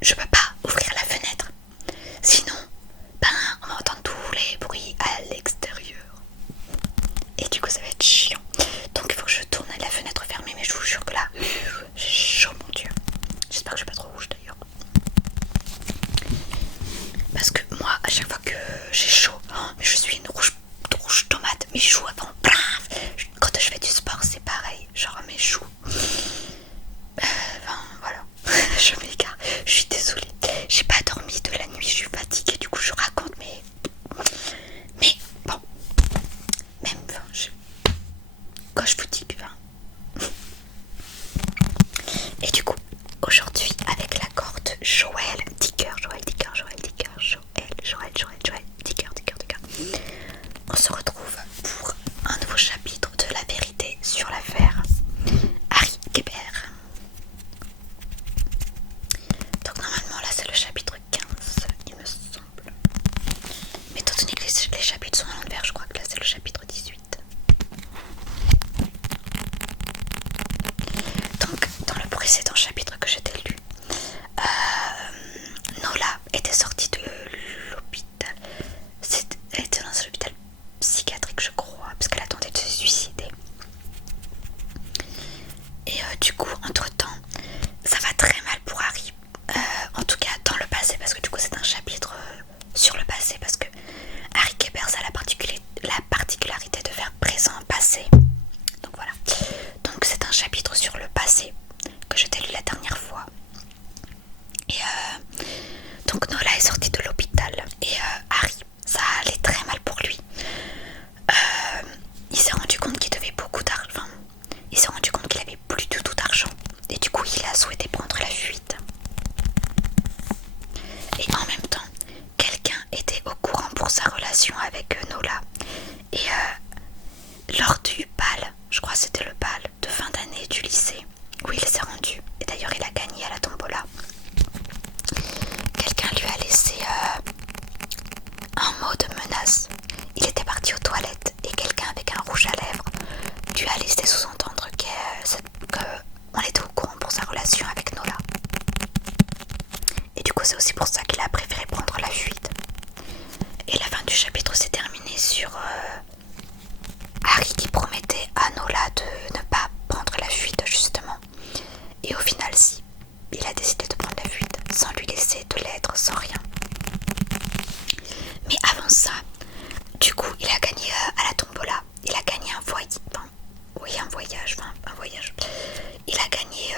je peux pas ouvrir la fenêtre. Sinon, ben, on va entendre tous les bruits à l'extérieur. Et du coup, ça va être chiant. Donc, il faut que je tourne la fenêtre fermée. Mais je vous jure que là, j'ai chaud, mon dieu. J'espère que je suis pas trop rouge d'ailleurs. Parce que moi, à chaque fois que j'ai chaud, mais je suis une rouge tomate. Mes joues avant, brave. Quand je fais du sport, c'est pareil. Genre mes joues. Enfin, voilà. Je m'égare. Je suis désolée. J'ai pas dormi de la nuit. Je suis fatiguée. Du coup, je raconte. Mais bon. Même, enfin, quand je vous dis que... Et du coup, aujourd'hui, avec la corde Joël Dicker, on se retrouve pour un nouveau chapitre de la vérité sur l'affaire Harry Kéber. Donc normalement là c'est le chapitre 15, il me semble. Mais étant donné que les chapitres sont à l'envers, je crois que là c'est le chapitre 18. Donc dans le précédent chapitre que je t'ai lu, Nola était sortie de l'hôpital. Elle était dans un hôpital psychiatrique, je crois, parce qu'elle attendait de se suicider. Et du coup, entre-temps, ça va très mal pour Harry. En tout cas, dans le passé, parce que du coup, c'est un chapitre sur le passé, parce que Harry Kéber a la particularité de faire présent passé. Donc voilà. Donc c'est un chapitre sur le passé que je t'ai lu la dernière fois. Et donc Nola est sortie de l'hôpital et Harry, ça allait très mal pour lui. Il s'est rendu compte qu'il devait beaucoup d'argent. Enfin, il s'est rendu compte qu'il avait plus du tout d'argent. Et du coup, il a souhaité prendre la fuite. Et en même temps, quelqu'un était au courant pour sa relation avec Nola. Et lors du bal, je crois que c'était le bal de fin d'année du lycée, où il s'est rendu. Et d'ailleurs, il a gagné à la tombola. Quelqu'un lui a laissé un mot de menace. Il était parti aux toilettes et quelqu'un avec un rouge à lèvres lui a laissé sous-entendre qu'on était au courant pour sa relation avec Nola. Et du coup, c'est aussi pour ça qu'il a préféré prendre la fuite. Et la fin du chapitre s'est terminée sur Harry qui promettait à Nola de ne pas prendre la fuite, justement. Et au final, si. Il a décidé de prendre la fuite sans lui laisser de lettres, sans rien. Mais avant ça, du coup, il a gagné à la tombola. Il a gagné un voyage. Enfin, oui, un voyage. Il a gagné,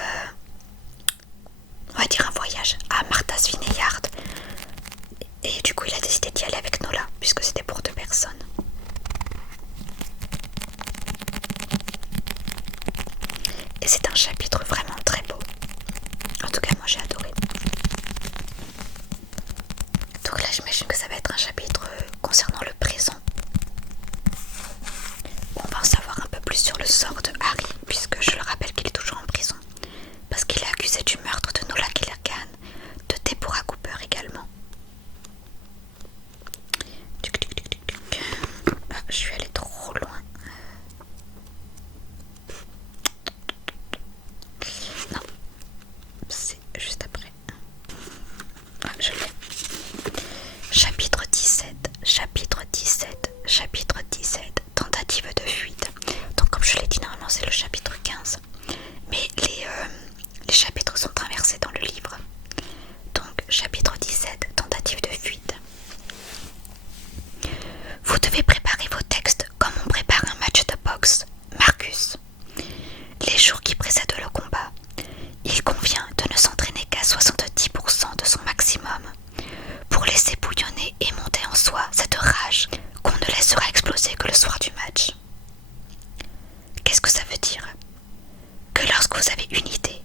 on va dire un voyage à Martha's Vineyard. Et du coup, il a décidé d'y aller avec Nola, puisque c'était pour 2 personnes. Et c'est un chapitre vraiment très beau. En tout cas, moi j'ai adoré. Donc là, j'imagine que ça va être un chapitre concernant le présent. On va en savoir un peu plus sur le sort de Harry, puisque je le rappelle qu'il est toujours en prison. Parce qu'il est accusé du meurtre de Nola Kellergan, de Deborah Cooper également. Ah, je suis allée trop loin. Non, c'est juste après. Ah, je l'ai. Chapitre 17, tentative de fuite. Donc comme je l'ai dit, normalement c'est le chapitre 15. Mais les chapitres sont inversés dans le livre. Donc chapitre 17, tentative de fuite. Vous devez préparer vos textes comme on prépare un match de boxe. Marcus. Les jours qui précèdent le combat, il convient de ne s'entraîner qu'à 70% de son maximum pour laisser bouillonner et monter en soi cette rage qu'on ne laissera exploser que le soir du match. Qu'est-ce que ça veut dire? Que lorsque vous avez une idée,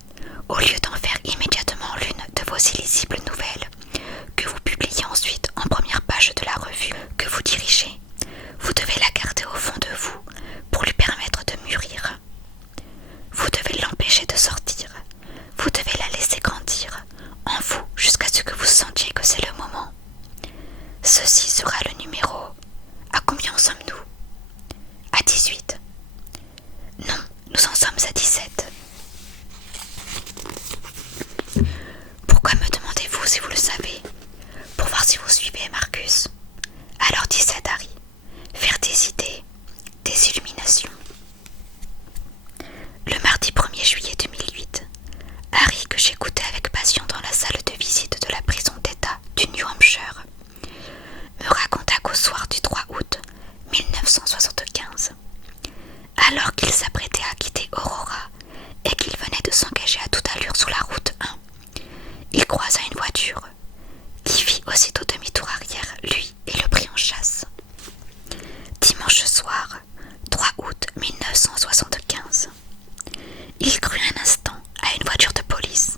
au lieu d'en faire immédiatement l'une de vos illisibles nouvelles, que vous publiez ensuite en première page de la revue que vous dirigez, vous devez la garder au fond de vous pour lui permettre de mûrir. Vous devez l'empêcher de sortir, vous devez la laisser grandir en vous jusqu'à ce que vous sentiez que c'est le moment. Ceci sera le numéro. À combien en sommes-nous? À 18. Non, nous en sommes à 17. Pourquoi me demandez-vous une voiture, qui fit aussitôt demi-tour arrière, lui, et le prit en chasse. Dimanche soir, 3 août 1975. Il crut un instant à une voiture de police,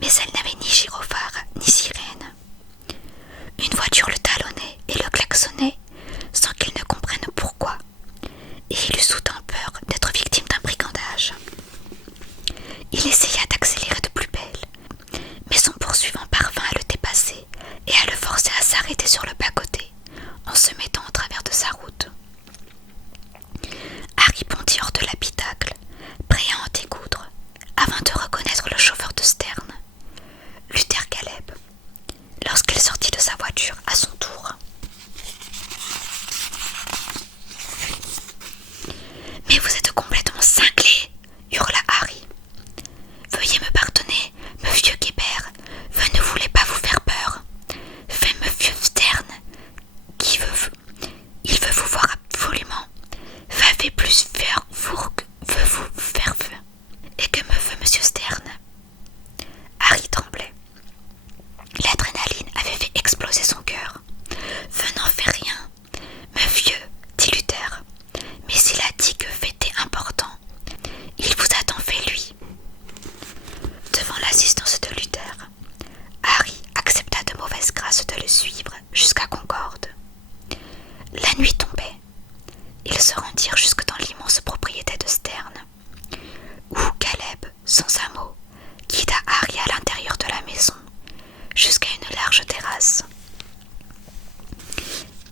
mais elle n'avait ni gyrophare ni sirène. Une voiture le talonnait et le klaxonnait sans qu'il ne comprenne pourquoi, et il eut soudain peur d'être victime d'un brigandage. Il essaya d'accélérer de plus belle, mais son poursuivant parvint à le dépasser et à le forcer à s'arrêter sur le bas-côté en se mettant en travers de sa route. Harry bondit hors de l'habitacle, prêt à en découdre, avant de reconnaître le chauffeur de Stern, Luther Caleb, lorsqu'il sortit de sa voiture à son tour. « Mais vous êtes complètement cinglé !» hurla Harry. « Veuillez me pardonner, monsieur Guébert, je ne voulais pas vous faire peur. Fait monsieur Stern, il veut vous voir absolument. Fait plus faire fourgue, veut vous faire feu. Et que me veut monsieur Stern ?» Harry tremblait. L'adrénaline avait fait exploser son cœur. « Je n'en fais rien, monsieur, dit Luther. Mais il a dit que c'était important. Il vous a tant fait, lui. » Devant l'assistance de Luther, Harry accepta de mauvaise grâce de le suivre jusqu'à Concorde. La nuit tombait. Ils se rendirent jusque dans l'immense propriété de Stern, où Caleb, sans un mot, guida Harry à l'intérieur de la maison, jusqu'à une large terrasse.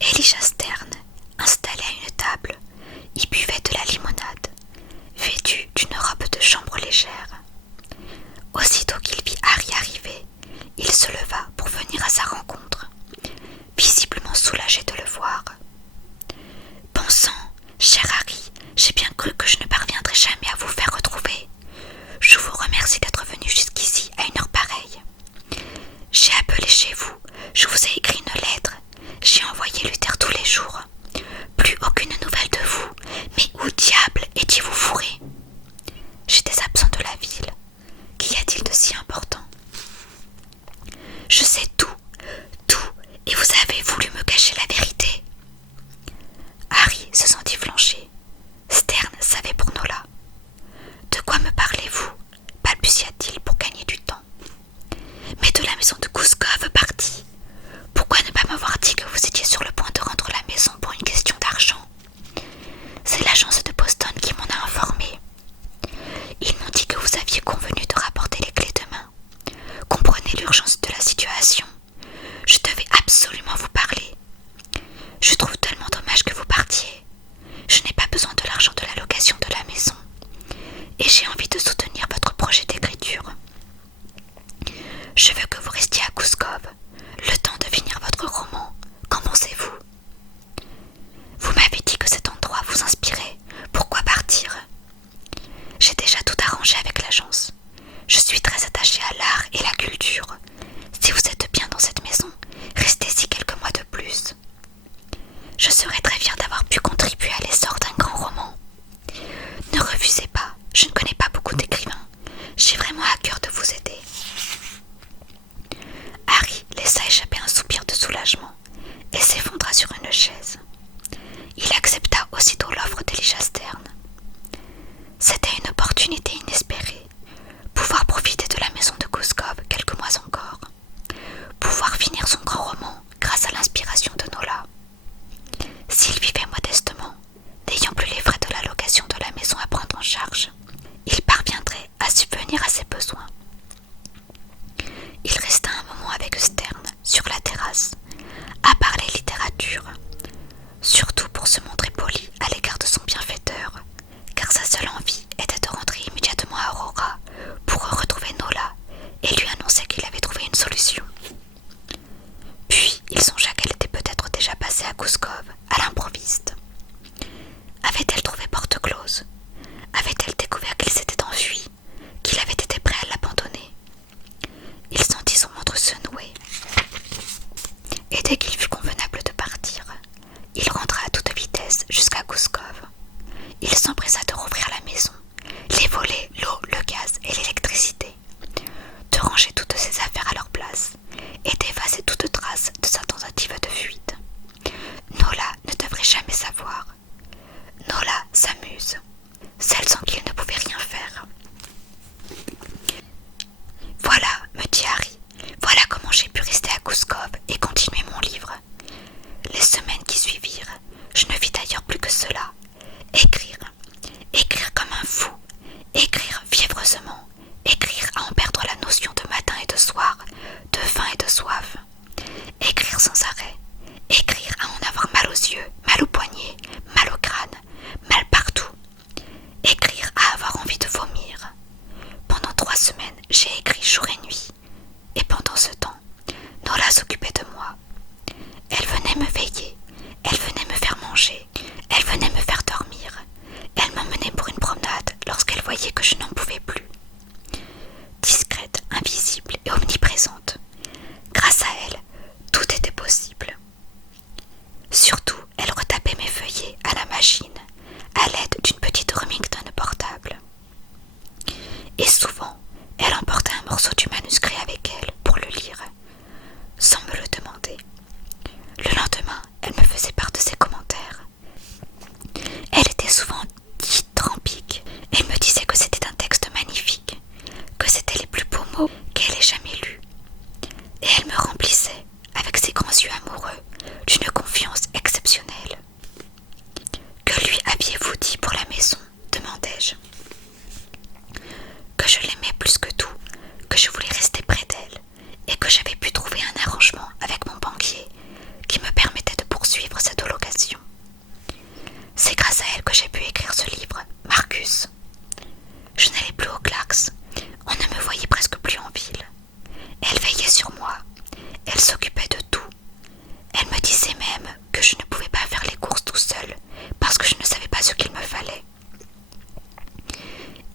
Elijah Stern, installé à une table, y buvait de la limonade, vêtu d'une robe de chambre légère. Aussitôt qu'il vit Harry arriver, il se leva pour venir à sa rencontre, visiblement soulagé de le voir. « Bon sang, cher Harry, j'ai bien cru que je ne parviendrais jamais à vous faire retrouver. Je vous remercie d'être venu jusqu'ici à une heure pareille. J'ai appelé chez vous, je vous ai écrit une lettre, j'ai envoyé Luther tous les jours. Plus aucune nouvelle de vous, mais où diable étiez-vous fourré? J'étais absent de la ville. Qu'y a-t-il de si important? Je sais tout, et vous avez voulu me cacher la vérité. » Harry se sentit flancher. Stern savait pour Nola. « De quoi me parlez-vous » balbutia-t-il pour gagner du temps. « Mais de la maison de Gouskov partie. Pourquoi ne pas m'avoir dit que vous étiez sur le point de rendre la maison pour une question d'argent? C'est l'agence de Boston qui m'en a informé. Ils m'ont dit que vous aviez convenu de rapporter les clés demain. Comprenez l'urgence de la situation. Je devais absolument vous parler. Je trouve tellement dommage que vous partiez. Je n'ai pas besoin de l'argent de la location de la maison. Et j'ai envie de soutenir votre projet d'écriture. Je veux que vous restiez à Gouskov, le temps de finir votre roman. Qu'en pensez-vous? Vous m'avez dit que cet endroit vous inspirait. Pourquoi partir? J'ai déjà tout arrangé avec l'agence. Je suis très attachée à l'art et la culture. Si vous êtes bien dans cette maison, restez-y quelques mois de plus. Je serais très fière d'avoir pu contribuer à l'essor d'un grand roman. Ne refusez pas, je ne connais pas beaucoup d'écrivains. J'ai vraiment à cœur de vous aider. Harry laissa échapper un soupir de soulagement et s'effondra sur une chaise. Il accepta aussitôt l'offre d'Elijah Stern. C'était une opportunité inespérée. Pouvoir profiter de la maison de Gouskov quelques mois encore. Pouvoir finir son grand roman grâce à l'inspiration de Nola. S'il vivait modestement, n'ayant plus les frais de la location de la maison à prendre en charge, il parviendrait à subvenir à ses besoins. Il resta un moment avec Stern sur la terrasse, à parler littérature, surtout pour se montrer poli à l'égard de son bienfaiteur, car sa seule envie était de rentrer immédiatement à Aurora pour retrouver Nola et lui annoncer qu'il avait trouvé une solution. Puis il songea qu'elle était peut-être déjà passée à Gouskov, à l'improviste. Avait-elle trouvé porte close? Avait-elle découvert qu'il s'était enfui, qu'il avait été prêt à l'abandonner? Il sentit son ventre se nouer. Et dès qu'il fut convenable de partir, il rentra à toute vitesse jusqu'à Gouskov. Il s'empressa de rouvrir la maison, les volets, l'eau, le gaz et l'électricité, de ranger toutes ses affaires à leur place, Elle s'occupait de tout. Elle me disait même que je ne pouvais pas faire les courses tout seul parce que je ne savais pas ce qu'il me fallait.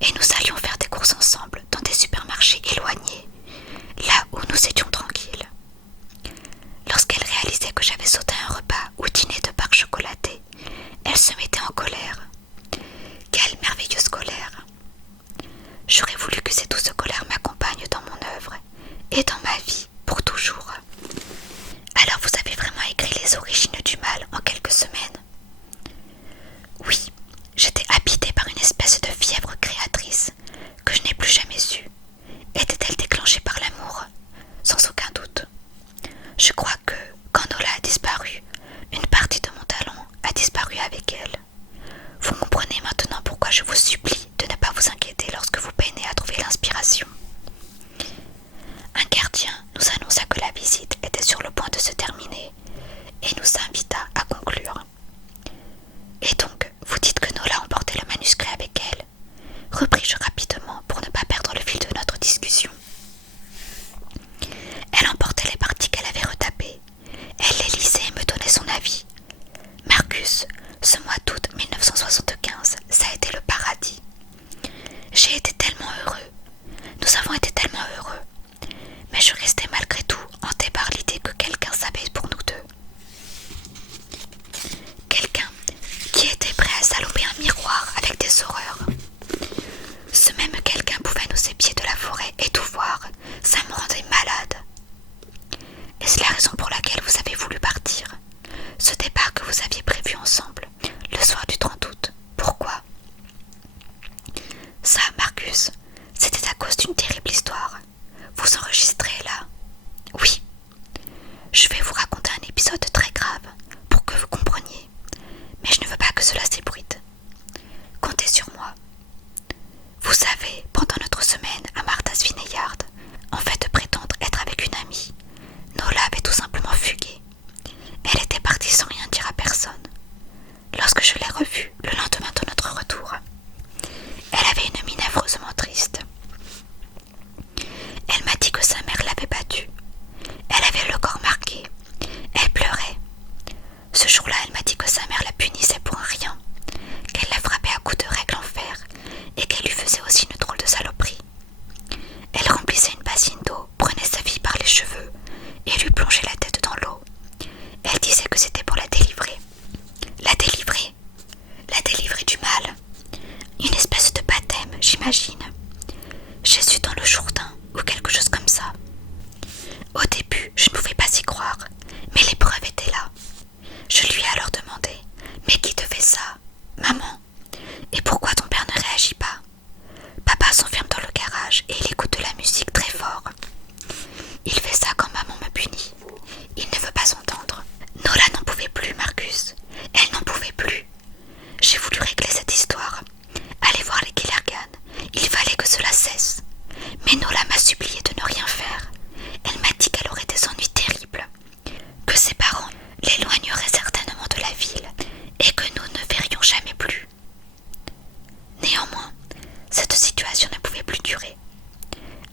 Et nous allions faire des courses ensemble dans des supermarchés éloignés, là où nous étions tranquilles. Lorsqu'elle réalisait que j'avais sauté un repas ou dîné de barres chocolatées, elle se mettait en colère. Quelle merveilleuse colère! J'aurais voulu que cette douce colère m'accompagne dans mon œuvre et dans ma vie pour toujours. Alors vous avez vraiment écrit les origines du mal en quelques semaines? Oui, j'étais habitée par une espèce de fièvre créatrice que je n'ai plus jamais eue. Était-elle déclenchée par l'amour? Sans aucun doute. Je crois que, quand Nola a disparu, une partie de mon talent a disparu avec elle. Vous comprenez maintenant pourquoi je vous supplie de ne pas vous inquiéter lorsque vous peinez à trouver l'inspiration. Un gardien nous annonça que la visite était sur le point de se terminer et nous invita à conclure. Et donc, vous dites que Nola emportait le manuscrit avec elle? Repris-je rapidement pour ne pas perdre le fil de notre discussion. Elle emportait les parties qu'elle avait retapées. Elle les lisait et me donnait son avis. Marcus, ce mois d'août 1975, ça a été le paradis. J'ai été tellement heureux. Nous avons été tellement heureux. Mais je restais malgré tout hanté par l'idée que quelqu'un savait pour nous deux. Quelqu'un qui était prêt à saloper un miroir avec des horreurs. Ce même quelqu'un pouvait nous épier de la forêt et tout voir. Ça me rendait malade. Est-ce la raison pour laquelle vous avez voulu partir? Ce départ que vous aviez prévu ensemble, le soir du 30 août, pourquoi? Ça, Marcus, c'était à cause d'une terrible histoire. Vous enregistrez là? Oui. Je vais vous raconter un épisode très grave pour que vous compreniez. Mais je ne veux pas que cela s'ébruite. Comptez sur moi. Vous savez, pendant notre semaine à Martha's Vineyard, en fait de prétendre être avec une amie, Nola avait tout simplement fugué. Elle était partie sans rien dire à personne. Lorsque je l'ai revue le lendemain de notre retour, elle avait une mine affreusement triste. Elle m'a dit que sa mère l'avait battue. Elle avait le corps marqué. Elle pleurait. Ce jour-là, elle m'a dit que sa mère la punissait pour un rien, qu'elle la frappait à coups de règle en fer et qu'elle lui faisait aussi une drôle de saloperie. Elle remplissait une bassine d'eau, prenait sa fille par les cheveux et lui plongeait la tête dans l'eau. Elle disait que c'était pour la délivrer. La délivrer? La délivrer du mal? Une espèce de baptême, j'imagine. Jésus dans le Jourdain ou quelque chose comme ça. Au début, je ne pouvais pas y croire, mais les preuves étaient là. Je lui ai alors demandé: mais qui te fait ça, maman? Et pourquoi ton père ne réagit pas? Papa s'enferme dans le garage et il écoute de la musique très fort. Il fait ça quand maman me punit. Il ne veut pas entendre. Nola n'en pouvait plus, Marcus. Elle n'en pouvait plus. J'ai voulu régler cette histoire. Aller voir les Killergan. Il fallait que cela cesse. Mais Nola m'a supplié de ne rien faire. Elle m'a dit qu'elle aurait des ennuis terribles, que ses parents l'éloigneraient certainement de la ville et que nous ne verrions jamais plus. Néanmoins, cette situation ne pouvait plus durer.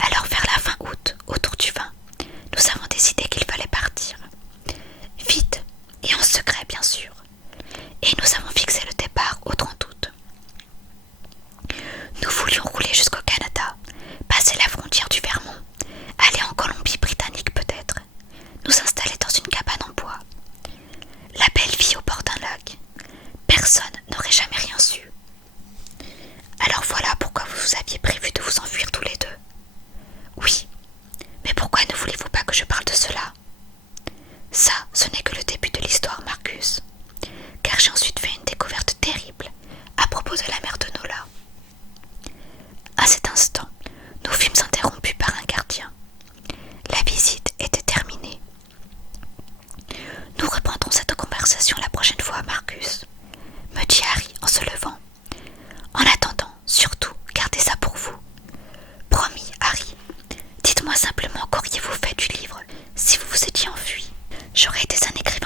Alors vers la fin août, autour du vin, nous avons décidé qu'il fallait partir. Vite, et en secret bien sûr. Et nous avons fixé le départ au 30 août. Nous voulions rouler jusqu'au Canada, passer la frontière du Vermont, aller en Colombie-Britannique peut-être, nous installer dans une cabane en bois. La belle vie au bord d'un lac. Personne n'aurait jamais rien su. Alors voilà pourquoi vous aviez prévu de vous enfuir tous les deux. Oui, mais pourquoi ne voulez-vous pas que je parle de cela? Ça, ce n'est que le début de l'histoire, Marcus, car j'ai ensuite fait une découverte terrible à propos de la mère de Nola. À cet instant, nous fûmes interrompus par un gardien. La visite était terminée. Nous reprendrons cette conversation la prochaine fois, Marcus, me dit Harry en se levant. En attendant, surtout, gardez ça pour vous. Promis, Harry. Dites-moi simplement qu'auriez-vous fait du livre si vous vous étiez enfui. J'aurais été un écrivain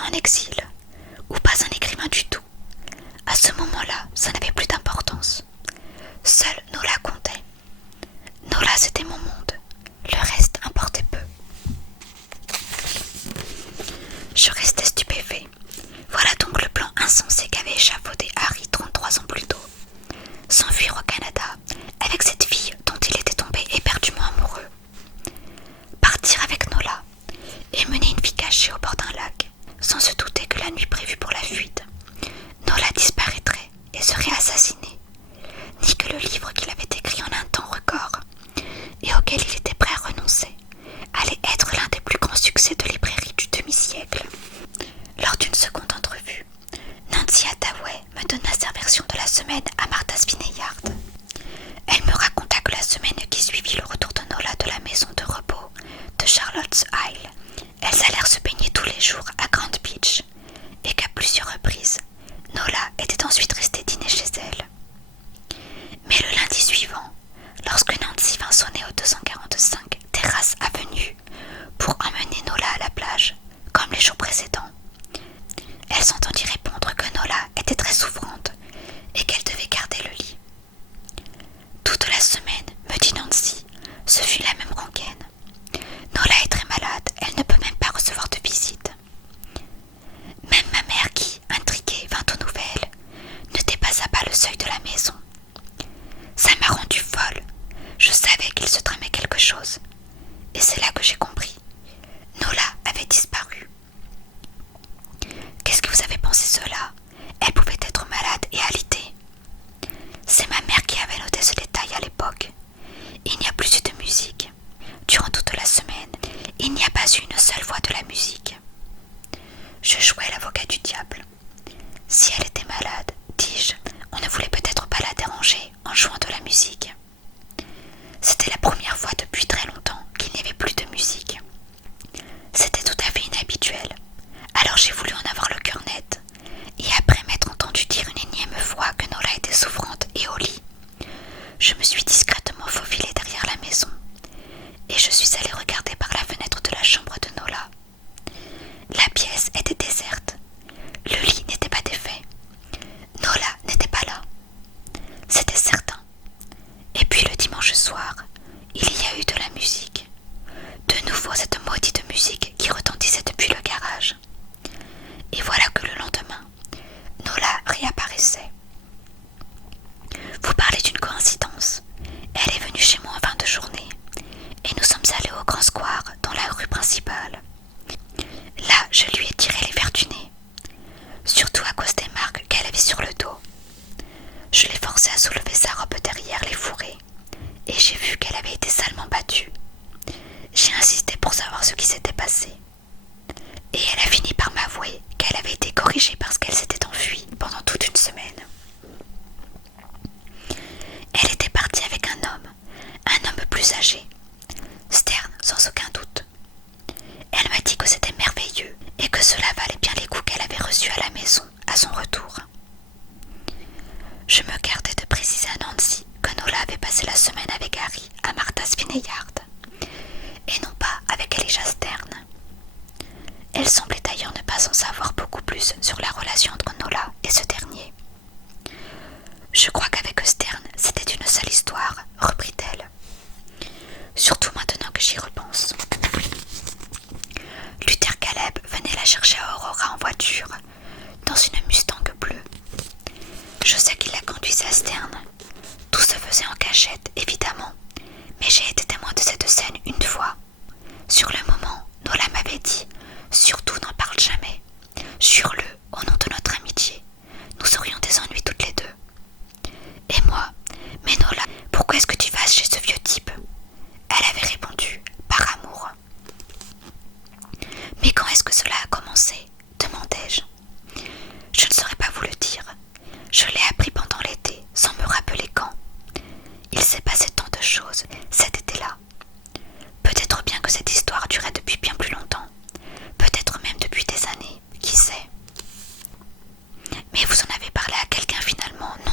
prévu pour la fuite. Nola disparaîtrait et serait assassinée, ni que le livre qu'il avait écrit en un temps record, et auquel il était prêt à renoncer, allait être l'un des plus grands succès de librairie du demi-siècle. Lors d'une seconde entrevue, Nancy Hathaway me donna sa version de la semaine à Martha's Vineyard. Elle me raconta que la semaine qui suivit le retour de Nola de la maison de repos de Charlotte's Isle, elles allèrent se baigner tous les jours à Grand Beach, et qu'à plusieurs reprises, Nola était ensuite restée dîner chez elle. Mais le lundi suivant, lorsque Nancy vint sonner au 245 Terrace Avenue pour emmener Nola à la plage, comme les jours précédents, elle s'entendit répondre que Nola était très souffrante et qu'elle devait garder le lit. Toute la semaine, me dit Nancy, ce fut la même rengaine. Nola est très malade, elle ne peut même pas recevoir de visite. Même ma mère qui, intriguée, vint aux nouvelles, ne dépassa pas le seuil de la maison. Ça m'a rendue folle. Je savais qu'il se tramait quelque chose. Et c'est là que j'ai compris. Nola avait disparu. Qu'est-ce que vous avez pensé cela? Elle pouvait être malade et alitée. C'est ma mère qui avait noté ce détail à l'époque. Il n'y a plus eu de musique. Durant toute la semaine, il n'y a pas eu une seule fois de la musique. Je jouais l'avocat du diable. Si elle était malade, dis-je, on ne voulait peut-être pas la déranger en jouant de la musique. C'était la première fois depuis très longtemps qu'il n'y avait plus de musique. C'était tout à fait inhabituel. Alors j'ai voulu en avoir le cœur net. Et après m'être entendu dire une énième fois que Nola était souffrante et au lit, je me suis discrètement faufilée derrière la maison et je suis allée regarder par la fenêtre de la chambre de Nola. La pièce était déserte. Le lit n'était pas défait. Nola n'était pas là. C'était certain. Et puis le dimanche soir, il y a eu de la musique. De nouveau cette maudite musique qui retentissait depuis le garage. Et voilà que le lendemain, Nola réapparaissait. Vous parlez d'une coïncidence. Elle est venue chez moi en fin de journée et nous sommes allés au Grand Square dans la rue principale. Là, je lui ai tiré les verres du nez, surtout à cause des marques qu'elle avait sur le dos. Je l'ai forcée à soulever sa robe derrière les fourrés et j'ai vu qu'elle avait été salement battue. J'ai insisté pour savoir ce qui s'était passé. Et elle a fini par m'avouer qu'elle avait été corrigée parce qu'elle s'était enfuie pendant toute une semaine. Elle était partie avec un homme plus âgé, Stern sans aucun doute. Elle m'a dit que c'était merveilleux et que cela valait bien les coups qu'elle avait reçus à la maison à son retour. Je me gardais de préciser à Nancy que Nola avait passé la semaine avec Harry à Martha's Vineyard et non pas avec Elijah Stern. Elle semblait d'ailleurs ne pas en savoir beaucoup plus sur la relation entre Nola et ce dernier. Je crois qu'avec Stern, c'était une sale histoire, reprit-elle. Surtout maintenant que j'y repense. Luther Caleb venait la chercher à Aurora en voiture, dans une Mustang bleue. Je sais qu'il la conduisait à Stern. Tout se faisait en cachette, évidemment, mais j'ai été témoin de cette scène une fois. Sur le moment, Nola m'avait dit « Surtout n'en parle jamais. Jure-le au nom de notre amitié. Nous aurions des ennuis toutes les deux. » Et moi, « Mais Nola, pourquoi est-ce que tu vas chez ce vieux type ?» Elle avait répondu « Par amour. » « Mais quand est-ce que cela a commencé ?» demandai-je. Je ne saurais pas vous le dire. Je l'ai appris pendant l'été, sans me rappeler quand. Il s'est passé tant de choses cet été-là. Peut-être bien que cette histoire durait depuis bien plus longtemps. Peut-être même depuis des années, qui sait. Mais vous en avez parlé à quelqu'un finalement, non?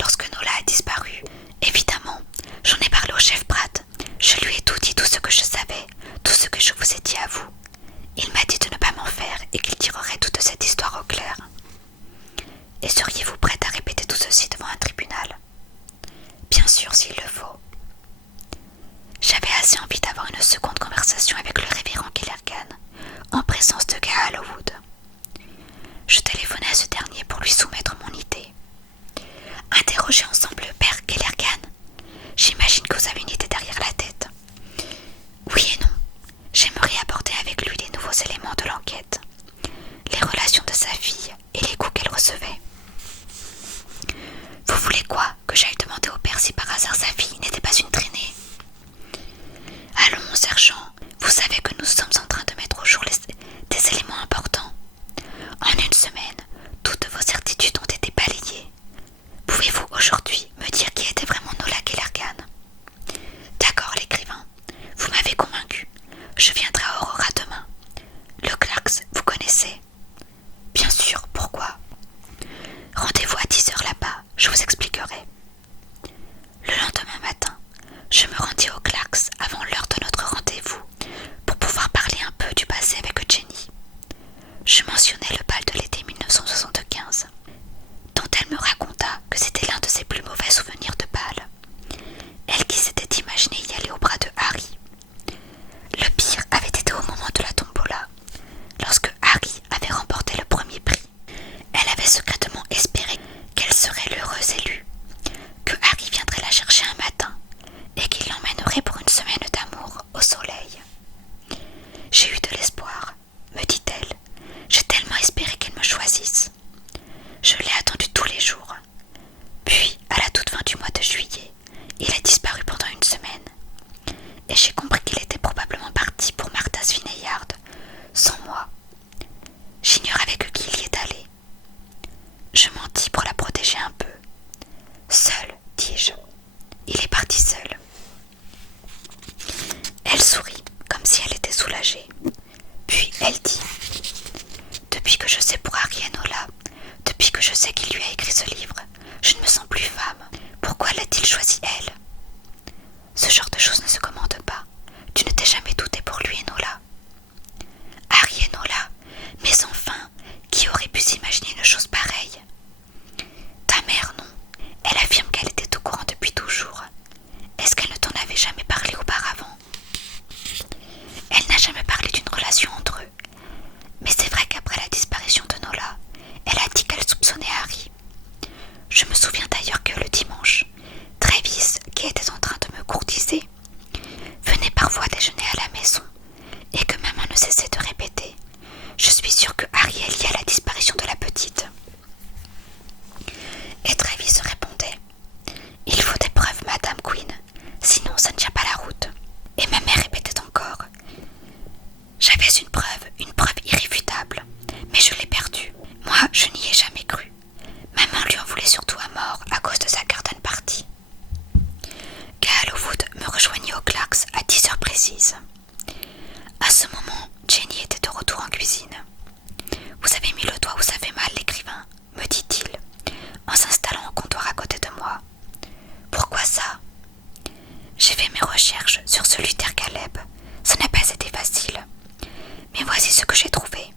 Lorsque Nola a disparu, évidemment, j'en ai parlé au chef Pratt. Je lui ai tout dit, tout ce que je savais, tout ce que je vous ai dit à vous. Il m'a dit de ne pas m'en faire et qu'il tirerait toute cette histoire au clair. Et seriez-vous prête à répéter tout ceci devant un tribunal? Bien sûr, s'il le faut. J'avais assez envie d'avoir une seconde conversation avec le révérend Kellergan, en présence de Guy Hallowwood. Je téléphonai à ce dernier pour lui soumettre mon idée. Interrogez ensemble le père Kellergan. J'imagine que vous avez une idée derrière la tête. Oui et non. J'aimerais aborder avec lui les nouveaux éléments de l'enquête. Les relations de sa fille et les coups qu'elle recevait. Vous voulez quoi? Que j'aille demander au père si par hasard sa fille n'était pas une traînée? Allons, mon sergent, vous savez que nous sommes en train de mettre au jour des éléments importants. En une semaine, toutes vos certitudes ont été balayées. Pouvez-vous aujourd'hui me dire qui était vraiment Nola Kellergan? D'accord, l'écrivain, vous m'avez convaincu. Je viendrai à Aurora demain. Le Clarks, vous connaissez? Bien sûr, pourquoi? Rendez-vous à 10 h là-bas, je vous expliquerai. Le lendemain matin, je me rendis au Clarks avant l'heure de notre rendez-vous pour pouvoir parler un peu du passé avec Jenny. Je mentionnai le bal de l'été 1975, dont elle me raconta que c'était l'un de ses plus mauvais souvenirs de bal. Elle qui s'était imaginé y aller au bras de Harry. Le pire avait été au moment de la tombola, lorsque Harry avait remporté le premier prix. Elle avait secrètement espéré qu'elle serait l'heureuse élue, que Harry viendrait la chercher un matin et qu'il l'emmènerait pour une semaine d'amour au soleil. J'ai eu de l'espoir, me dit-elle. J'ai tellement espéré qu'elle me choisisse. Je l'ai attendu tous les jours. Puis, à la toute fin du mois de juillet, il a disparu pendant une semaine. Et j'ai compris qu'il était probablement parti pour Martha's Vineyard, sans moi. J'ignore avec qui il y est allé. Je mentis pour la protéger un peu. Seul, dis-je. Il est parti seul. Elle sourit, comme si elle était soulagée. Puis elle dit: depuis que je sais pour Harry et Nola, depuis que je sais qu'il lui a écrit ce livre, je ne me sens plus femme. Pourquoi l'a-t-il choisi elle? Ce genre de choses ne se commande pas. Tu ne t'es jamais douté pour lui et Nola. Harry et Nola, mais enfin, qui aurait pu s'imaginer une chose pareille? Ta mère, non. Elle affirme qu'elle était au courant depuis toujours. Est-ce qu'elle ne t'en avait jamais parlé auparavant? Elle n'a jamais parlé d'une relation entre eux. Mais c'est vrai qu'après la disparition de Nola, elle a dit qu'elle soupçonnait Harry. Je me souviens d'ailleurs que le dimanche, Travis, qui était en train de me courtiser, venait parfois déjeuner à la maison et que maman ne cessait de répéter: je suis sûre que Harry est lié à la disparition de la petite. Et Travis répondait: il faut des preuves, Madame Queen, sinon ça ne tient pas la route. Et ma mère répétait encore: j'avais une preuve irréfutable, mais je l'ai perdue. Moi, je n'y ai jamais cru. Maman lui en voulait surtout à mort à cause de sa garden party. Gail Wood me rejoignit au Clarks à 10 h précises. À ce moment, Jenny était de retour en cuisine. Vous avez mis le doigt où ça fait mal, l'écrivain, me dit-il, en s'installant au comptoir à côté de moi. Pourquoi ça? J'ai fait mes recherches sur ce Luther Caleb. Ça n'a pas été facile. Mais voici ce que j'ai trouvé.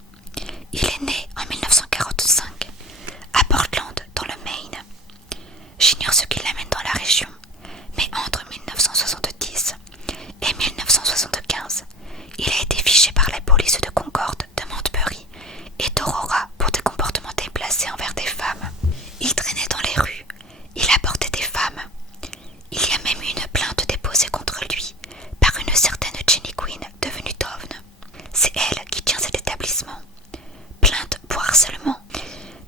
Il est né en 1945, à Portland, dans le Maine. J'ignore ce qui l'amène dans la région, mais entre 1970 et 1975, il a été fiché par la police de Concorde, de Montbury et d'Aurora pour des comportements déplacés envers des femmes. Il traînait dans les rues, il apportait des femmes. Il y a même eu une plainte déposée contre lui par une certaine Jenny Queen devenue Tovne. C'est elle qui tient cet établissement. Plainte pour harcèlement,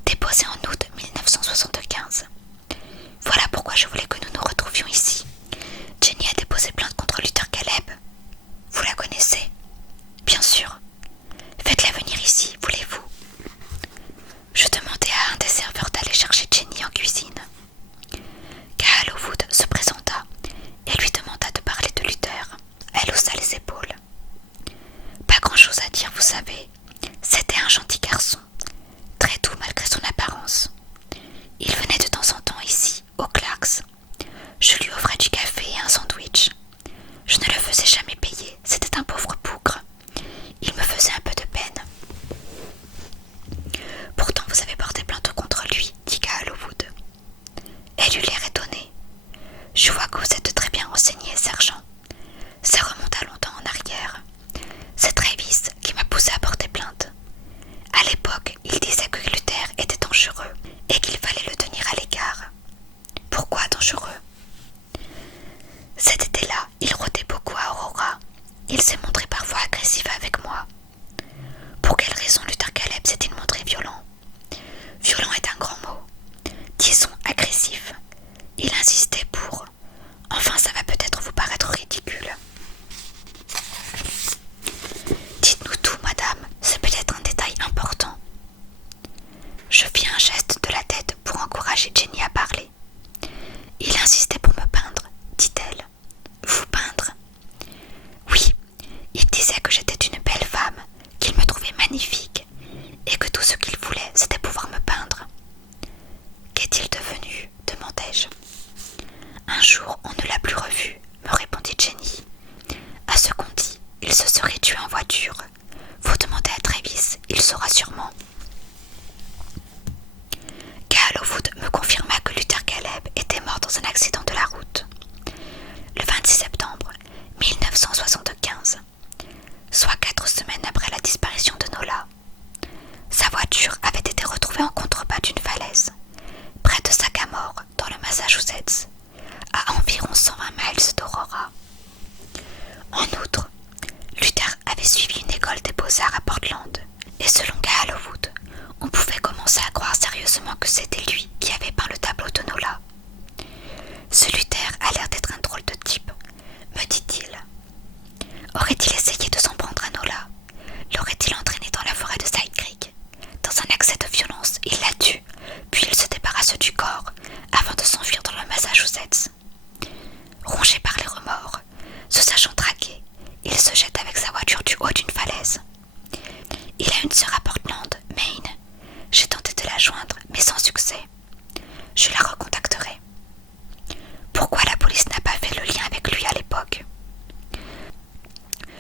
déposée en août 1975. Voilà pourquoi je voulais que nous nous retrouvions ici. Jenny a déposé plainte contre Luther Caleb. Vous la connaissez? Bien sûr. Faites-la venir ici, voulez-vous? Je demandai à un des serveurs d'aller chercher Jenny en cuisine. Gail Wood se présenta et lui demanda de parler de Luther. Elle haussa les épaules. Pas grand-chose à dire, vous savez. C'était un gentil garçon, très doux malgré son apparence. Il venait de temps en temps ici, au Clarks. Je lui offrais du café et un sandwich. Je ne le faisais jamais payer, c'était un pauvre bougre. Il me faisait un peu de peine. Pourtant vous avez porté plainte contre lui, dit Gail Wood. Elle eut l'air étonnée. Je vois que vous êtes très bien renseigné, sergent. Ça remonte à longtemps en arrière. C'est Travis qui m'a poussé à porter plainte. À l'époque, Beaux-Arts à Portland, et selon Cal Hallwood, on pouvait commencer à croire sérieusement que c'était lui qui avait peint le tableau de Nola. Ce Luther a l'air d'être un drôle de type, me dit-il. Aurait-il essayé de s'en prendre à Nola? L'aurait-il entraîné dans la forêt de Side Creek? Dans un accès de violence, il la tue, puis il se débarrasse du corps, avant de s'enfuir dans le Massachusetts. Rongé par les remords, se sachant traqué, il se jette avec sa voiture du haut d'une falaise. Il a une sœur à Portland, Maine. J'ai tenté de la joindre, mais sans succès. Je la recontacterai. Pourquoi la police n'a pas fait le lien avec lui à l'époque?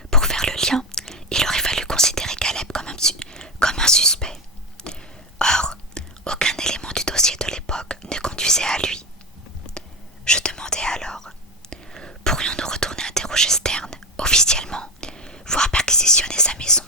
Pour faire le lien, il aurait fallu considérer Caleb comme un suspect. Or, aucun élément du dossier de l'époque ne conduisait à lui. Je demandai alors, pourrions-nous retourner interroger Stern, officiellement, voire perquisitionner sa maison?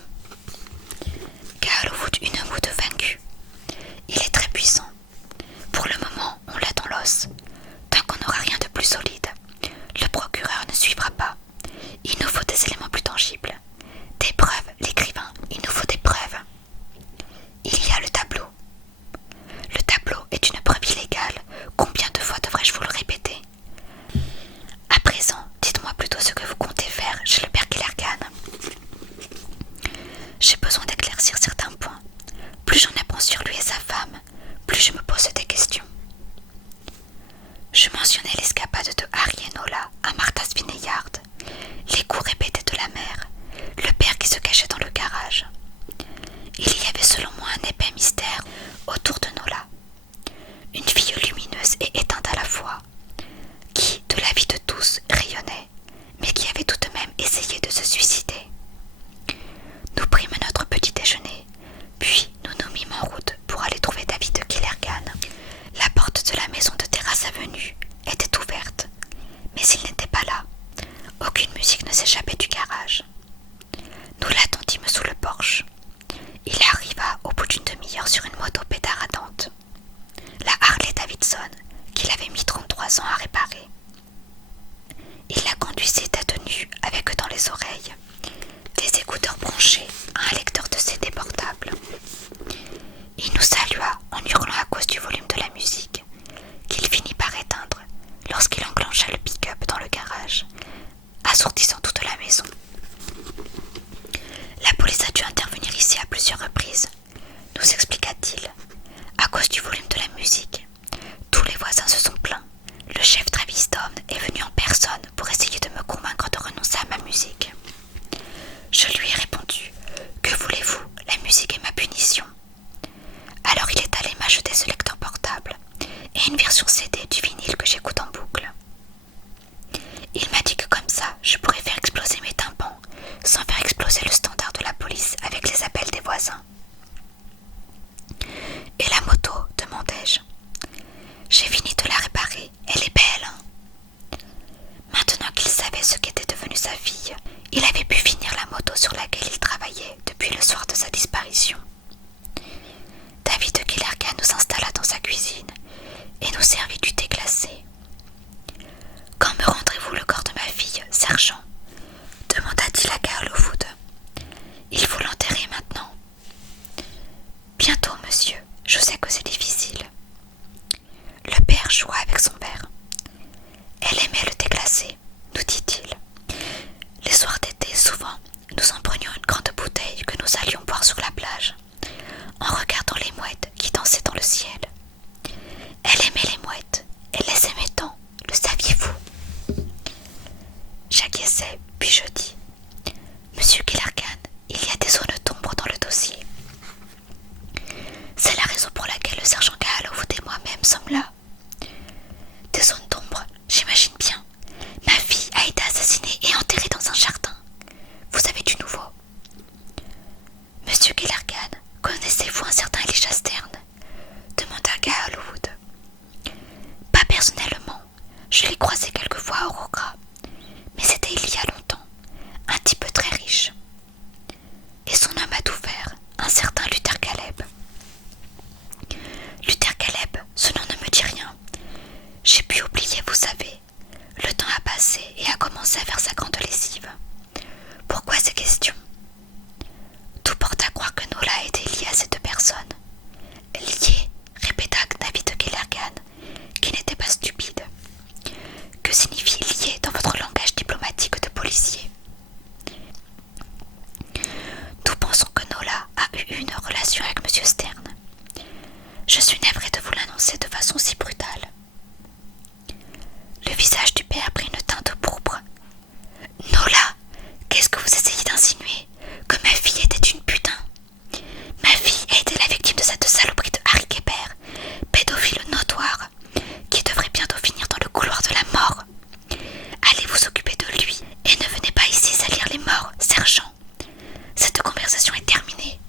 conversation est terminée.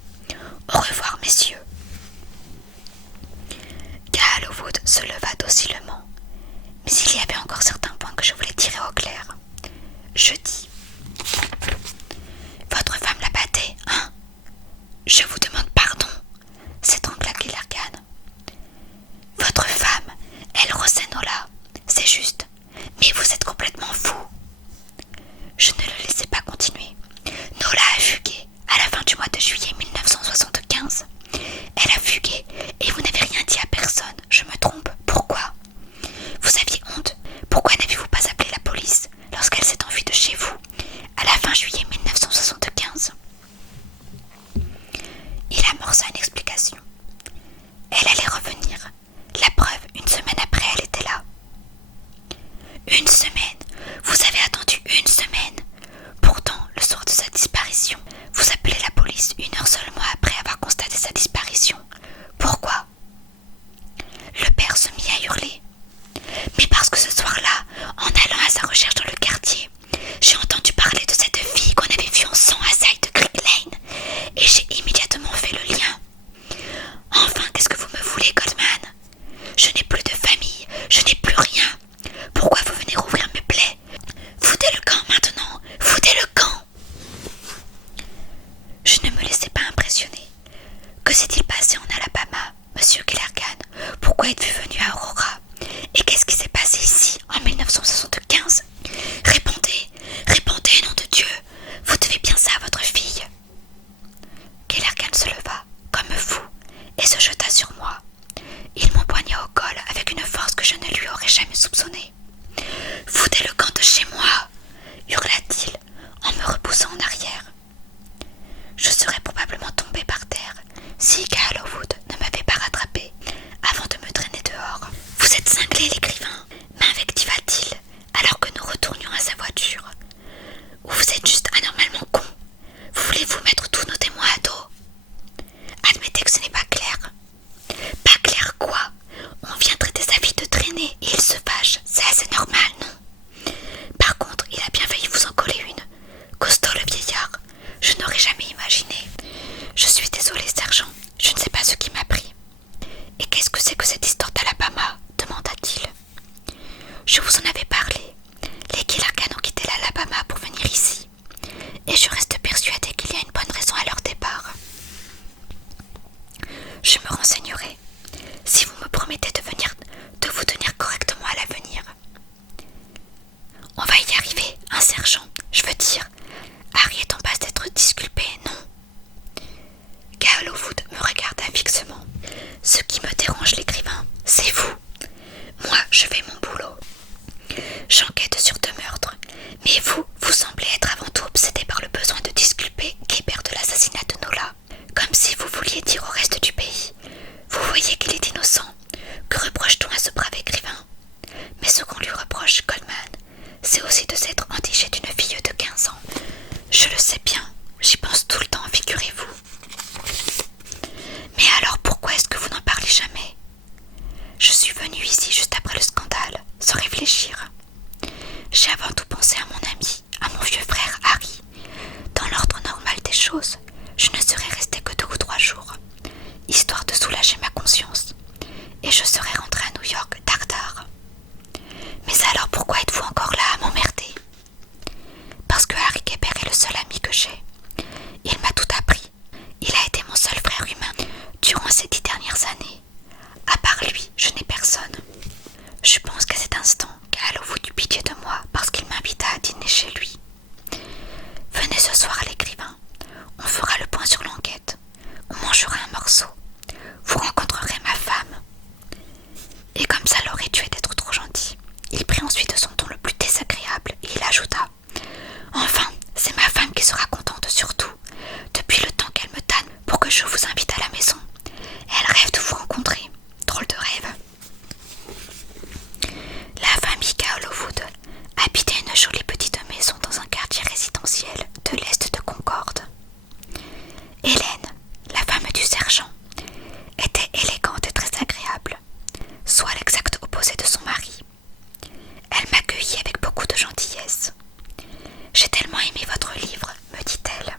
Au revoir, messieurs. Gaal Howwood se leva docilement, mais il y avait encore certains points que je voulais tirer au clair. Je dis: votre femme la battait, hein? Je vous demande pardon, s'étrangla Killergan. Votre femme, elle rossait Nola, c'est juste, mais vous êtes complètement fou. Je ne le laissai pas continuer. Nola a fugué à la fin du mois de juillet 1975. Elle a fugué et vous n'avez rien dit à personne, je me trompe. Pourquoi? Vous aviez honte? Pourquoi n'avez-vous pas appelé la police lorsqu'elle s'est enfuie de chez vous à la fin juillet 1975? Il amorça une explication. Elle allait revenir. La preuve, une semaine après, elle était là. Une semaine? Vous avez attendu une semaine? Pourtant, le soir de sa disparition, vous appelez la police 1 heure seulement après avoir constaté sa disparition. Pourquoi? Le père se mit à hurler. Mais parce que ce soir-là, en allant à sa recherche dans le quartier, j'ai entendu parler de cette fille qu'on avait vue en sang à Side Creek Lane, et j'ai immédiatement fait le lien. Enfin, qu'est-ce que vous me voulez, Goldman? Je n'ai plus de famille, je n'ai plus rien. Pourquoi vous venez rouvrir mes plaies? Foutez le camp maintenant, foutez le camp. Je ne me laissais pas impressionner. Que s'est-il passé en Alabama, monsieur Killergan? Pourquoi êtes-vous venu à Aurora? Et qu'est-ce qui s'est passé ici, en 1975? Répondez, répondez, nom de Dieu. Vous devez bien ça à votre fille. Killergan se leva, comme fou, et se jeta sur moi. Il m'empoigna au col avec une force que je ne lui aurais jamais soupçonnée. « Foutez le camp de chez moi !» hurla-t-il en me repoussant en arrière. Je serais probablement tombée par terre si Gaal Howwood ne m'avait pas rattrapée avant de me traîner dehors. « Vous êtes cinglé, l'écrivain !» m'invectiva-t-il alors que nous retournions à sa voiture. « Ou vous êtes juste anormalement con. Vous voulez vous mettre tous nos témoins à dos? Admettez que ce n'est pas clair. » Pas clair quoi? On vient traiter sa fille de traîner et il se fâche, c'est assez normal, non? Par contre, il a bien failli vous en coller une. Costaud le vieillard, je n'aurais jamais imaginé. Je suis désolé, sergent, je ne sais pas ce qui m'a pris. Et qu'est-ce que c'est que cette histoire d'Alabama? Demanda-t-il. Je vous en avais parlé. Les Killergan ont quitté l'Alabama pour venir ici. Et je reste persuadée qu'il y a une bonne raison à leur départ. Je me renseignerai, si vous me promettez de vous tenir correctement à l'avenir. On va y arriver, hein, sergent, je veux dire. Harry est en passe d'être disculpé, non? Gaal Howwood me regarda fixement. Ce qui me dérange, l'écrivain, c'est vous. Moi, je fais mon boulot. J'enquête sur 2 meurtres, mais vous semblez être avant tout obsédé par le besoin de disculper Gilbert de l'assassinat de Nola. Comme si vous vouliez dire au reste du pays: vous voyez qu'il est innocent. Que reproche-t-on à ce brave écrivain? Mais ce qu'on lui reproche, Goldman, c'est aussi de s'être entiché d'une fille de 15 ans. Je le sais bien, j'y pense tout le temps, figurez-vous. Mais alors pourquoi est-ce que vous n'en parlez jamais? Je suis venue ici juste après le scandale, sans réfléchir. J'ai avant tout pensé à mon ami, à mon vieux frère Harry. Dans l'ordre normal des choses, je ne serais restée que 2 ou 3 jours, histoire de soulager ma conscience, et je serais rentrée à New York tard. Mais alors pourquoi êtes-vous encore là à m'emmerder? Parce que Harry Kéber est le seul ami que j'ai. Il m'a tout appris. Il a été mon seul frère humain durant ces 10 dernières années. À part lui, je n'ai personne. Je pense qu'à cet instant, Gaal Howwood eut pitié de moi parce qu'il m'invita à dîner chez lui. Venez ce soir à l'écrivain. On fera le point sur l'enquête. On mangera un morceau. Vous rencontrerez ma femme. Et comme ça l'aurait tué d'être trop gentil, il prit ensuite de son ton le plus désagréable et il ajouta: enfin, c'est ma femme qui sera contente surtout, depuis le temps qu'elle me tanne pour que je vous invite à la maison. Elle rêve de vous rencontrer. Drôle de rêve. La famille Gaal Howwood habitait une jolie petite maison dans un quartier résidentiel de l'est de Concorde. Hélène, la femme du sergent, était élégante et très agréable, soit l'exact opposé de son mari. Elle m'accueillit avec beaucoup de gentillesse. « J'ai tellement aimé votre livre, me dit-elle.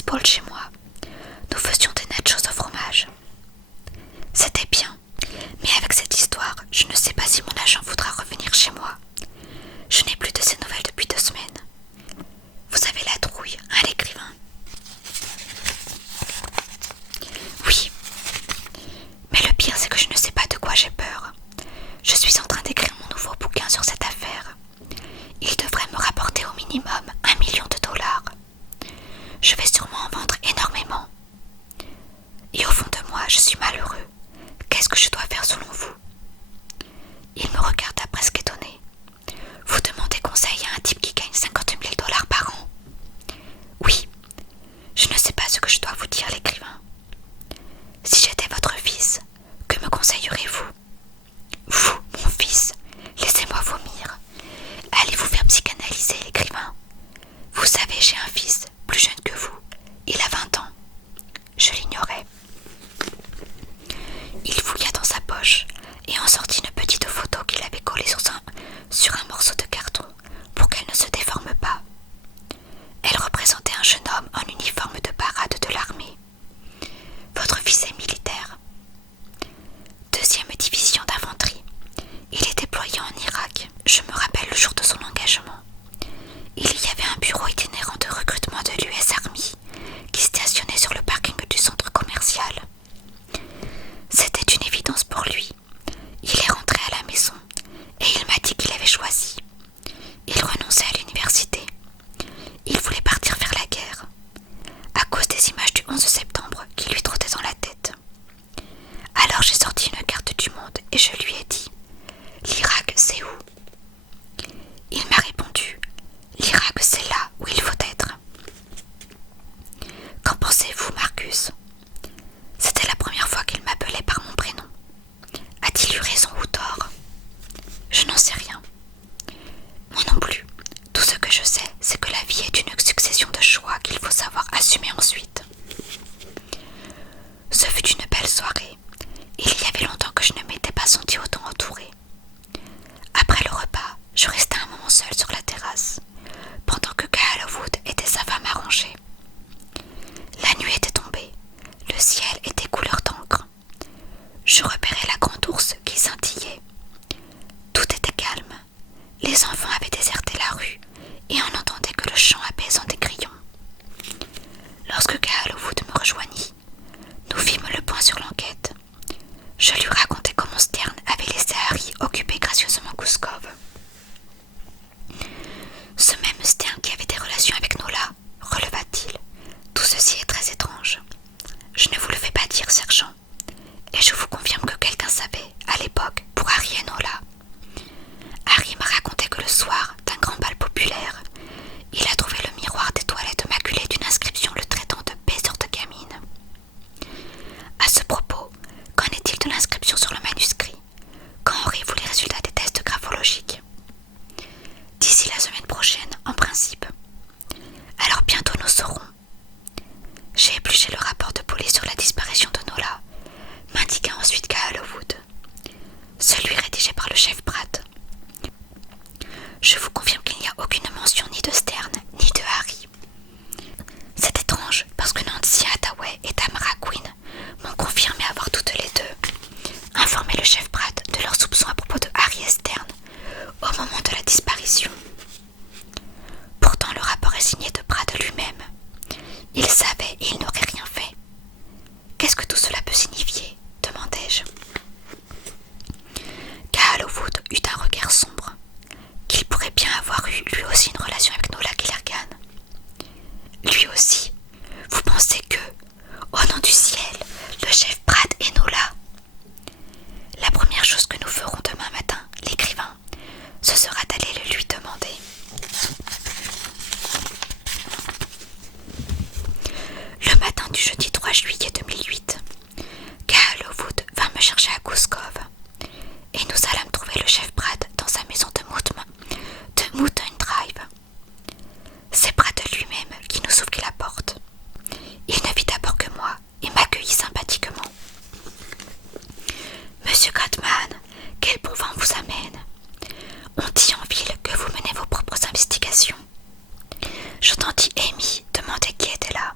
baseball chez moi. Nous faisions des nachos au fromage. C'était bien, mais avec cette histoire, je ne sais pas si mon agent voudra revenir chez moi. Je n'ai plus de ses nouvelles depuis 2 semaines. Vous avez la trouille, hein, l'écrivain? Oui, mais le pire c'est que je ne sais pas de quoi j'ai peur. Je suis en train d'écrire mon nouveau bouquin sur cette affaire. Il devrait me rapporter au minimum $1 million. Je vais sûrement en vendre énormément. Et au fond de moi, je suis malheureux. Qu'est-ce que je dois faire selon vous? Il me regarda presque étonné. Vous demandez conseil à un type qui gagne $50 000 par an? Oui, je ne sais pas ce que je dois vous dire, l'écrivain. Si j'étais votre fils, que me conseillerez-vous? Vous, mon fils, laissez-moi vomir. Allez vous faire psychanalyser, l'écrivain. Vous savez, j'ai un fils, plus jeune que vous. Il a 20 ans. Je l'ignorais. Il fouilla dans sa poche et en sortit une petite photo qu'il avait collée sur un morceau de carton pour qu'elle ne se déforme pas. Elle représentait un jeune homme en uniforme de parade de l'armée. Votre fils est militaire. 2e division d'infanterie. Il est déployé en Irak. Je me rappelle le jour de son engagement. Il y avait un bureau itinérant de recrutement de l'US Army qui stationnait sur le parking du centre commercial. C'était une évidence pour lui. Il est rentré à la maison et il m'a dit qu'il avait choisi. Il renonçait à l'université. Il voulait partir faire la guerre, à cause des images du 11 septembre qui lui trottaient dans la tête. Alors j'ai sorti une carte du monde et je lui ai dit « L'Irak, c'est où ?» Il m'a répondu « L'Irak, c'est là où il faut être. » Qu'en pensez-vous, Marcus? C'était la première fois qu'il m'appelait par mon prénom. A-t-il eu raison ou tort? Je n'en sais rien. Moi non plus. Tout ce que je sais, c'est que la vie est une succession de choix qu'il faut savoir assumer ensuite. Ce fut une belle soirée. Il y avait longtemps que je ne m'étais pas sentie autant entourée. Après le repas, je restai un moment seule sur la terrasse, pendant que Cahalu Wood aidait sa femme à ranger. La nuit était tombée, le ciel était couleur d'encre. Je repérais la grande ours qui scintillait. Tout était calme. Les enfants avaient déserté la rue et on n'entendait que le chant apaisant des grillons. Lorsque Cahalu Wood me rejoignit, nous fîmes le point sur l'enquête. Je lui racontai comment Stern avait laissé Harry occuper gracieusement Gouskov. Ce même Stern qui avait des relations avec Nola, releva-t-il. Tout ceci est très étrange. Je ne vous le fais pas dire, sergent. Et je vous confirme que quelqu'un savait, à l'époque, pour Harry et Nola. Harry m'a raconté que le soir d'un grand bal populaire, il a trouvé le miroir des toilettes maculé d'une inscription le traitant de baiser de gamine. À ce propos, qu'en est-il de l'inscription sur le manuscrit? Quand aurez-vous les résultats des tests graphologiques? D'ici la semaine prochaine, en principe. Alors bientôt nous saurons. J'ai épluché le rapport de police sur la disparition de Nola, m'indiqua ensuite Cahalu Wood. Celui rédigé par le chef Pratt. Je vous confirme qu'il n'y a aucune mention ni de Stern, ni de Harry. C'est étrange, parce que Nancy Hathaway et Tamara Quinn m'ont confirmé avoir toutes les deux informé le chef Pratt de leurs soupçons à propos de Harry et Stern au moment de la disparition. Pourtant, le rapport est signé de Pratt lui-même. Il savait et il n'aurait rien fait. Qu'est-ce que tout cela peut signifier? Demandai-je. Cahalu Wood eut un regard sombre. Qu'il pourrait bien avoir eu lui aussi une relation avec Nola Killergan. Lui aussi? Vous pensez que, au nom du ciel, le chef Pratt et Nola? La première chose que nous ferons demain matin, l'écrivain, ce sera d'aller le lui demander. Le matin du jeudi 3 juillet 2008, Cahalu Wood vint me chercher à Gouskov et nous allâmes trouver le chef Pratt dans sa maison de Mountain Drive. C'est Pratt lui-même qui nous ouvrit la porte. Il ne vit d'abord que moi et m'accueillit sympathiquement. Monsieur Gradman, quel bon vent vous amène? On dit en ville que vous menez vos propres investigations. J'entendis Amy demander qui était là,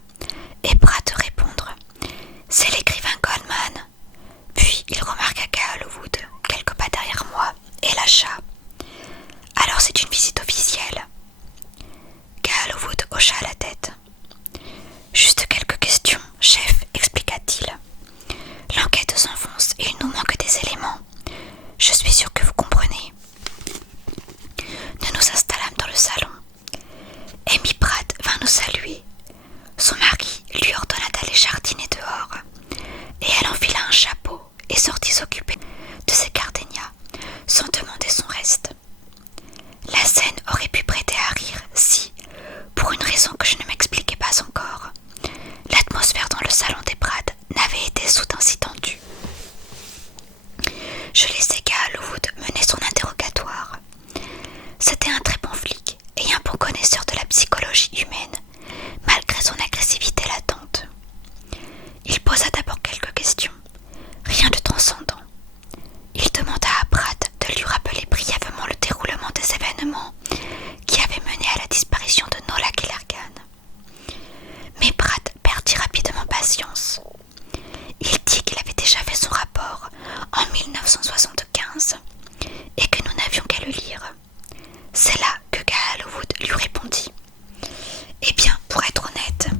Pour être honnête,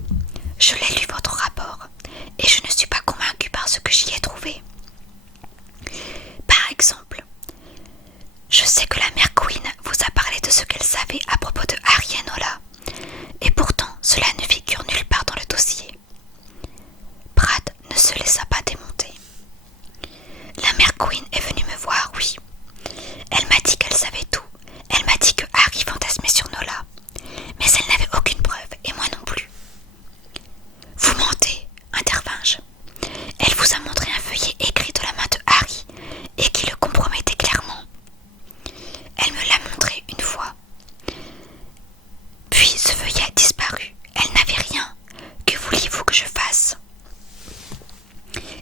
je l'ai lu votre rapport et je ne suis pas convaincue par ce que j'y ai trouvé. Par exemple, je sais que la mère Queen vous a parlé de ce qu'elle savait à propos de Harry et Nola, et pourtant cela ne figure nulle part dans le dossier. Brad ne se laissa pas démonter. La mère Queen est venue me voir, oui. Elle m'a dit qu'elle savait tout. Elle m'a dit que Harry fantasmait sur Nola, mais elle n'avait aucune preuve, et moi non plus. Vous mentez, intervins-je. Elle vous a montré un feuillet écrit de la main de Harry et qui le compromettait clairement. Elle me l'a montré une fois. Puis ce feuillet a disparu. Elle n'avait rien. Que vouliez-vous que je fasse?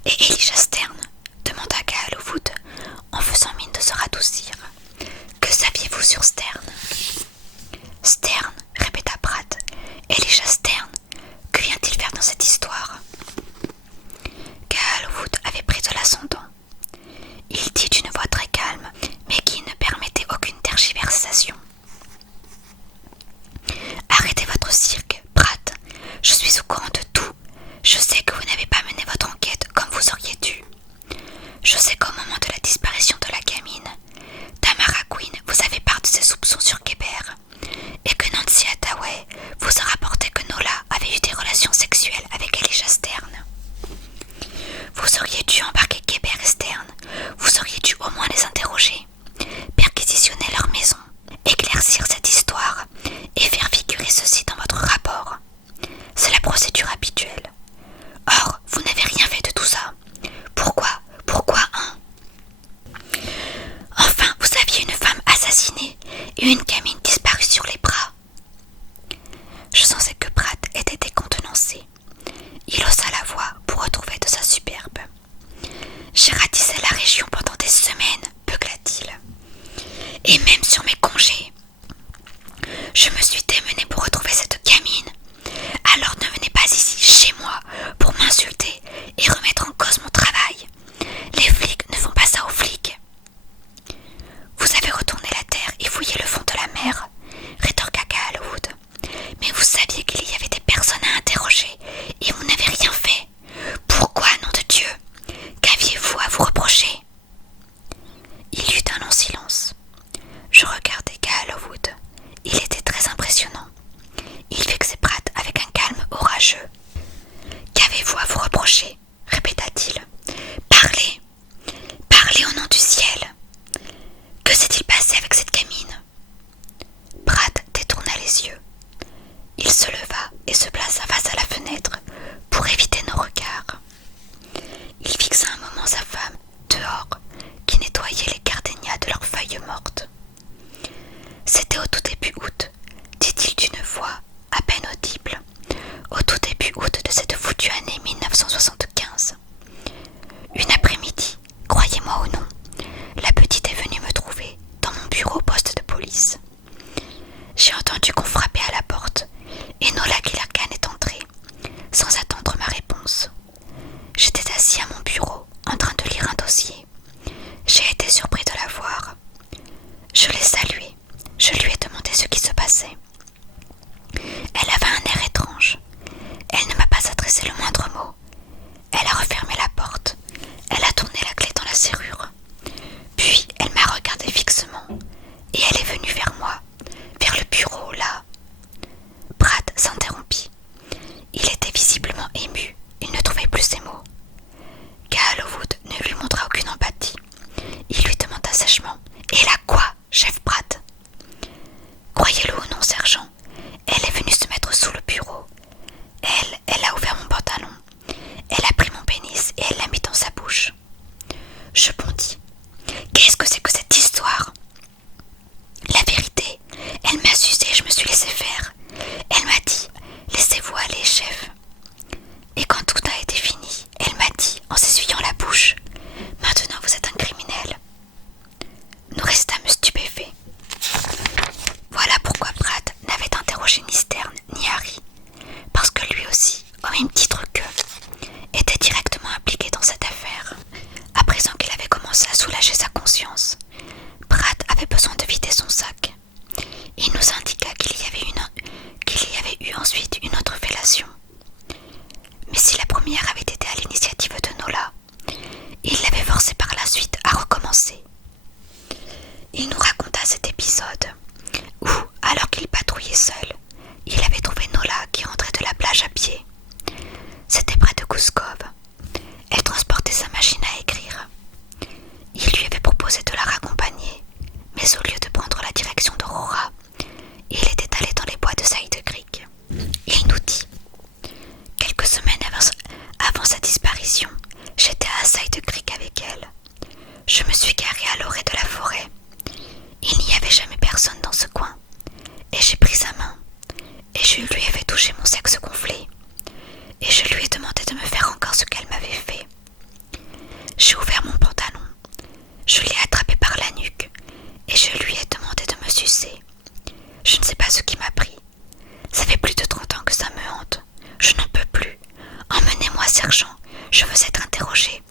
Et Elijah Stern, demanda Gaal Wood en faisant mine de se radoucir. Que saviez-vous sur Stern? Stern, répéta Pratt. Elijah Stern, que vient-il faire dans cette histoire? Gaal Wood avait pris de l'ascendant. Il dit d'une voix très calme, mais qui ne permettait aucune tergiversation. Arrêtez votre cirque, Pratt. Je suis au courant de tout. Je sais que vous n'avez pas mené votre enquête comme vous auriez dû. Je sais qu'au moment de la disparition de la gamine, Tamara Queen vous avez part de ses soupçons sur Kébert, et que Nancy Hathaway vous a rapporté que Nola avait eu des relations sexuelles avec Elijah Stern. Vous auriez dû embarquer Kébert et Stern. Vous auriez dû au moins les interroger, perquisitionner leur maison, éclaircir cette histoire et faire figurer ceci dans votre rapport. C'est la procédure habituelle. Or, vous n'avez rien fait de tout ça. Pourquoi, hein? Enfin, vous aviez une femme assassinée et une gamine disparue sur les bras. Je sentais que Pratt était décontenancé. Il haussa la voix pour retrouver de sa superbe. J'ai ratissé la région pendant des semaines, beugla-t-il. Et même sur mes congés. Je me suis démenée pour retrouver cette gamine. Alors ne venez pas ici, chez moi, pour m'insulter et remettre en cause mon travail. Les flics ne font pas ça aux flics. Vous avez retourné la terre et fouillé le fond de la mer, rétorqua Gaal Wood. Mais vous saviez qu'il y avait des personnes à interroger et vous n'avez rien fait. Pourquoi, nom de Dieu? Qu'aviez-vous à vous reprocher? Il y eut un long silence. Je regardais Gaal Wood. Il était très impressionnant. Il fixait Pratt avec un calme orageux. Qu'avez-vous à vous reprocher? Répéta-t-il. Parlez! Parlez au nom du ciel! Que s'est-il passé avec cette gamine? Pratt détourna les yeux. Il se leva et se plaça face à la fenêtre pour éviter nos regards. Il fixa un moment sa femme, dehors, qui nettoyait les gardénias de leurs feuilles mortes. C'était au tout début août, dit-il d'une voix à peine audible, au tout début août de cette foutue année 1975. pied. C'était près de Gouskov. Elle transportait sa machine à écrire. Il lui avait proposé de la raccompagner, mais au lieu de prendre la direction d'Aurora, il était allé dans les bois de Side Creek. Il nous dit: quelques semaines avant sa disparition, j'étais à Side Creek avec elle. Je me suis garée à l'orée de la forêt. Il n'y avait jamais personne dans ce coin, et j'ai pris sa main, et je lui ai fait toucher mon sexe gonflé, et je lui ai demandé de me faire encore ce qu'elle m'avait fait. J'ai ouvert mon pantalon, je l'ai attrapé par la nuque, et je lui ai demandé de me sucer. Je ne sais pas ce qui m'a pris. Ça fait plus de 30 ans que ça me hante. Je n'en peux plus. Emmenez-moi, sergent. Je veux être interrogé.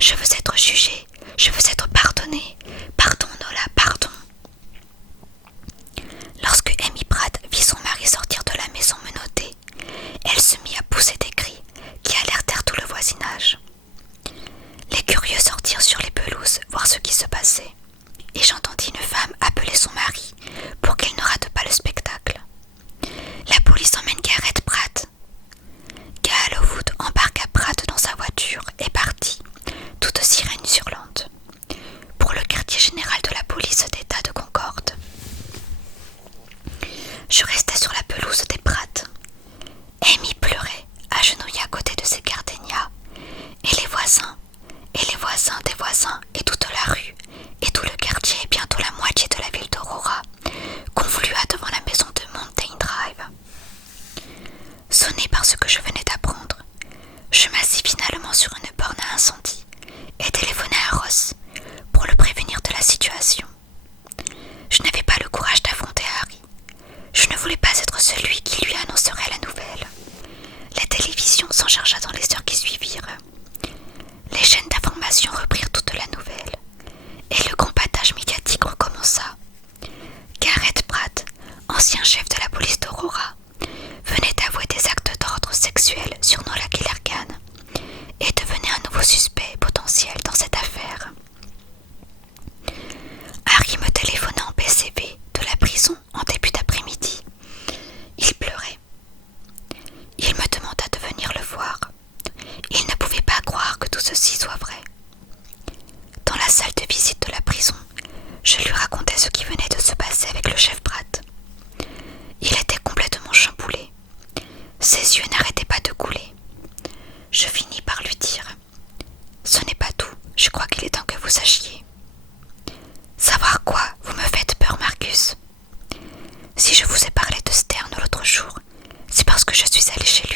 Je veux être jugé. Je veux être pardonné. Pardon, Nola, pardon. Lorsque Amy Pratt vit son mari sortir de la maison menottée, elle se mit à pousser des cris qui alertèrent tout le voisinage. Les curieux sortirent sur les pelouses voir ce qui se passait, et j'entendis une femme appeler son mari pour qu'il ne rate pas le spectacle. La police emmène Garrett Pratt. Gallowwood embarqua Pratt dans sa voiture et partit, toute sirène hurlante, pour le quartier général de la police d'État de Concorde. Je restais sur la pelouse des Pratt. Amy pleurait, agenouillée à côté de ses gardénias, et les voisins des voisins, et toute la rue, et tout le quartier, et bientôt la moitié de la ville d'Aurora, conflua devant la maison de Mountain Drive. Sonné par ce que je venais d'apprendre, je m'assis finalement sur une borne à incendie et téléphonai à Ross pour le prévenir de la situation. Je n'avais pas le courage d'affronter Harry. Je ne voulais pas être celui qui lui annoncerait la nouvelle. La télévision s'en chargea dans les heures qui suivirent. Les chaînes d'information reprirent toute la nouvelle, et le grand battage médiatique recommença. Garrett Pratt, ancien chef de la police d'Aurora, venait d'avouer des actes d'ordre sexuel sur Nola Killergan et devenait un nouveau suspect potentiel dans cette affaire. Harry me téléphona en PCV de la prison en début d'après-midi. Il pleurait. Il me demanda de venir le voir. Il ne pouvait pas croire que tout ceci soit vrai. Dans la salle de visite de la prison, je lui racontais ce qui venait de se passer avec le chef Pratt. Il était complètement chamboulé. Ses yeux n'arrêtaient pas de couler. Je finis par lui dire: ce n'est pas tout, je crois qu'il est temps que vous sachiez. Savoir quoi? Vous me faites peur, Marcus. Si je vous ai parlé de Stern l'autre jour, c'est parce que je suis allée chez